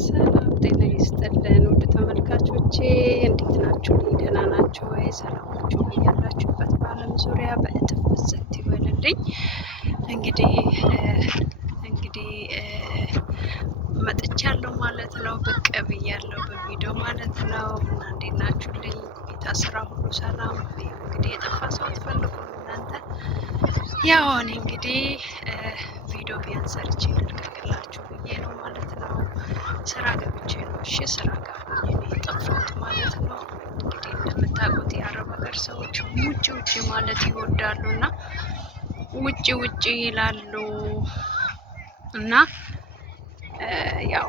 ሰላም ጤና ይስጥልን ውድ ተመልካቾቼ እንዴት ናችሁ? ደህና ናችሁ ወይ? ሰላማችሁ ያላችሁበት በዓለም ዙሪያ በእጥፍ ብዝት ይበልልኝ። እንግዲህ መጥቻለሁ ማለት ነው። ብቅ ብያለሁ በቪዲዮ ማለት ነው። እና እንዴት ናችሁልኝ? ቆይታ ስራ ሁሉ ሰላም? እንግዲህ የጠፋ ሰው አትፈልጉም እናንተ። ያው እኔ እንግዲህ ቪዲዮ ቢያንስ ሰርቼ ልልቀቅላችሁ ብዬ ነው ማለት ነው። ስራ ገብቼ ነው። እሺ ስራ ገብቼ ነው የጠፋሁት ማለት ነው። እንግዲህ እንደምታውቁት የአረብ ሀገር ሰዎች ውጭ ውጭ ማለት ይወዳሉ እና ውጭ ውጭ ይላሉ እና ያው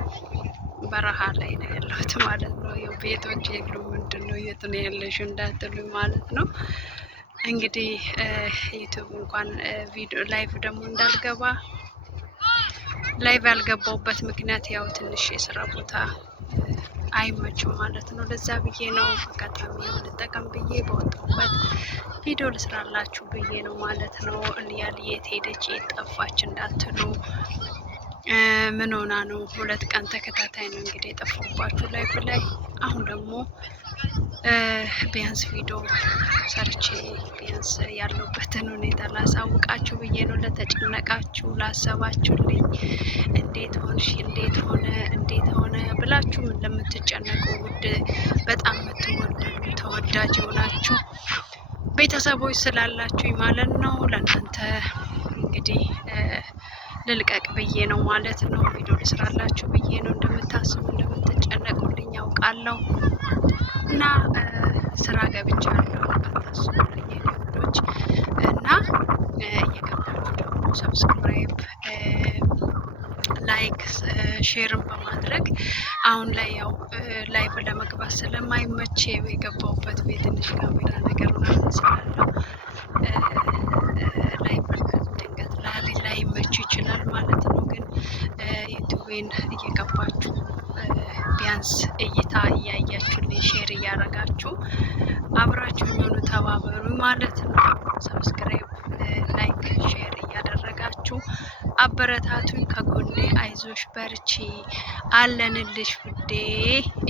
በረሃ ላይ ነው ያለሁት ማለት ነው። ያው ቤቶች የሉ ምንድን ነው የት ነው ያለሽ እንዳትሉኝ ማለት ነው። እንግዲህ ዩቲዩብ እንኳን ቪዲዮ ላይቭ ደግሞ እንዳልገባ ላይቭ ያልገባውበት ምክንያት ያው ትንሽ የስራ ቦታ አይመችም ማለት ነው። ለዛ ብዬ ነው አጋጣሚ ልጠቀም ብዬ በወጣሁበት ቪዲዮ ልስራላችሁ ብዬ ነው ማለት ነው። እልያል የት ሄደች የት ጠፋች እንዳትሉ ምን ሆና ነው? 2 ቀን ተከታታይ ነው እንግዲህ የጠፋሁባችሁ ላይቭ ላይ። አሁን ደግሞ ቢያንስ ቪዲዮ ሰርቼ ቢያንስ ያለሁበትን ሁኔታ ላሳውቃችሁ ብዬ ነው። ለተጨነቃችሁ ላሰባችሁልኝ እንዴት ሆንሽ እንዴት ሆነ ብላችሁ ለምትጨነቁ ውድ በጣም የምትወደዱ ተወዳጅ የሆናችሁ ቤተሰቦች ስላላችሁኝ ማለት ነው ለእናንተ እንግዲህ ልልቀቅ ብዬ ነው ማለት ነው። ቪዲዮ ልስራላችሁ ብዬ ነው። እንደምታስቡ እንደምትጨነቁልኝ ያውቃለሁ እና ስራ ገብቻለሁ ታስቡልኝ ወዶች እና እየገባችሁ ደግሞ ሰብስክራይብ ላይክ ሼርን በማድረግ አሁን ላይ ያው ላይቭ ለመግባት ስለማይመቼ የገባሁበት ቤት ትንሽ ካሜራ ነገር ምናምን ስላለው ላይቭ ድንገት ላይመች ይችላል ማለት ነው። ግን ዩቲዩብን እየገባችሁ ቢያንስ እይታ እያያችሁልኝ ሼር እያረጋችሁ አብራችሁ የሆኑ ተባበሩ ማለት ነው። ሰብስክራይብ ላይክ ሼር እያደረጋችሁ አበረታቱኝ። ከጎኔ አይዞሽ በርቺ አለንልሽ ውዴ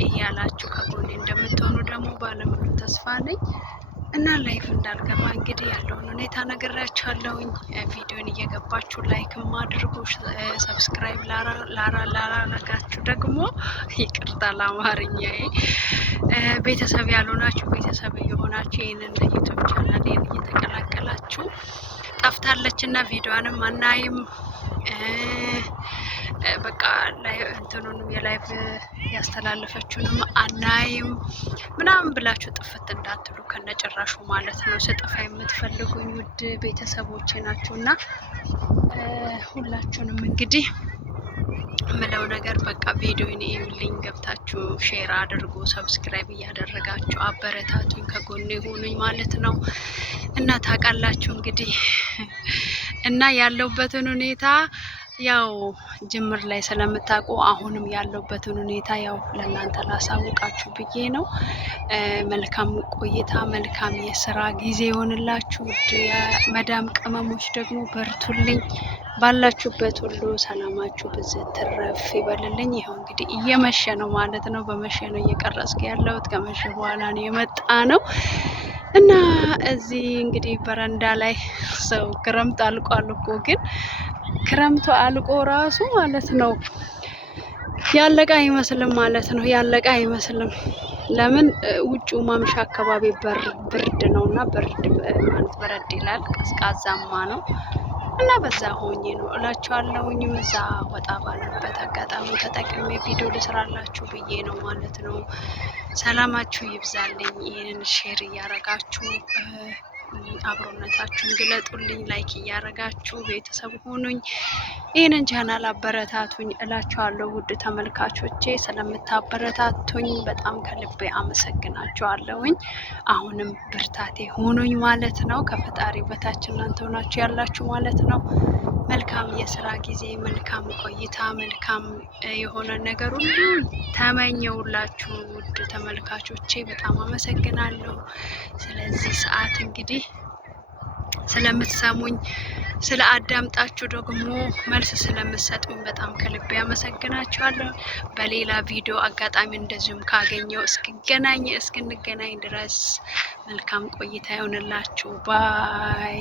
እያላችሁ ከጎኔ እንደምትሆኑ ደግሞ ባለሙሉ ተስፋ ነኝ እና ላይፍ እንዳልገባ እንግዲህ ያለውን ሁኔታ ነግራችኋለሁኝ። ቪዲዮን እየገባችሁ ላይክም አድርጉ። ሰብስክራይብ ላላረጋችሁ ደግሞ ይቅርታ ለአማርኛዬ፣ ቤተሰብ ያልሆናችሁ ቤተሰብ እየሆናችሁ ይህንን ዩቲዩብ ቻናሌን እየተቀላቀላችሁ ጠፍታለች እና ቪዲዮንም አናይም በቃ ላይ እንትኑንም የላይቭ ያስተላለፈችውንም አናይም ምናምን ብላችሁ ጥፍት እንዳትሉ ከነጭራሹ ማለት ነው። ስጠፋ የምትፈልጉኝ ውድ ቤተሰቦቼ ናችሁ እና ሁላችሁንም እንግዲህ ምለው ነገር በቃ ቪዲዮን እዩልኝ፣ ገብታችሁ ሼር አድርጉ፣ ሰብስክራይብ እያደረጋችሁ አበረታቱኝ፣ ከጎኔ ሆኑኝ ማለት ነው እና ታውቃላችሁ እንግዲህ እና ያለውበትን ሁኔታ ያው ጅምር ላይ ስለምታውቁ አሁንም ያለውበትን ሁኔታ ያው ለእናንተ ላሳውቃችሁ ብዬ ነው። መልካም ቆይታ መልካም የስራ ጊዜ ይሆንላችሁ። ውድ የመዳም ቅመሞች ደግሞ በርቱልኝ፣ ባላችሁበት ሁሉ ሰላማችሁ ብዝት ትረፍ ይበልልኝ። ይኸው እንግዲህ እየመሸ ነው ማለት ነው። በመሸ ነው እየቀረጽኩ ያለሁት። ከመሸ በኋላ ነው የመጣ ነው እና እዚህ እንግዲህ በረንዳ ላይ ሰው ክረምት አልቋል እኮ ግን ክረምቱ አልቆ ራሱ ማለት ነው ያለቀ አይመስልም ማለት ነው። ያለቀ አይመስልም። ለምን ውጭው ማምሻ አካባቢ ብርድ ነው እና ብርድ ማለት በረድ ይላል፣ ቀዝቃዛማ ነው እና በዛ ሆኜ ነው እላችኋለሁኝ። እዛ ወጣ ባለበት አጋጣሚ ተጠቅሜ ቪዲዮ ልስራላችሁ ብዬ ነው ማለት ነው። ሰላማችሁ ይብዛልኝ። ይህንን ሼር እያረጋችሁ አብሮነታችሁን ግለጡልኝ። ላይክ እያረጋችሁ ቤተሰብ ሆኑኝ። ይህንን ቻናል አበረታቱኝ እላችኋለሁ ውድ ተመልካቾቼ። ስለምታበረታቱኝ በጣም ከልቤ አመሰግናችኋለሁኝ። አሁንም ብርታቴ ሆኑኝ ማለት ነው። ከፈጣሪ በታች እናንተ ሆናችሁ ያላችሁ ማለት ነው። መልካም የስራ ጊዜ፣ መልካም ቆይታ፣ መልካም የሆነ ነገር ሁሉ ተመኘውላችሁ ውድ ተመልካቾቼ። በጣም አመሰግናለሁ። ስለዚህ ሰዓት እንግዲህ ስለምትሰሙኝ ስለ አዳምጣችሁ ደግሞ መልስ ስለምሰጡኝ በጣም ከልቤ አመሰግናችኋለሁ። በሌላ ቪዲዮ አጋጣሚ እንደዚሁም ካገኘው እስክንገናኝ ድረስ መልካም ቆይታ ይሆንላችሁ። ባይ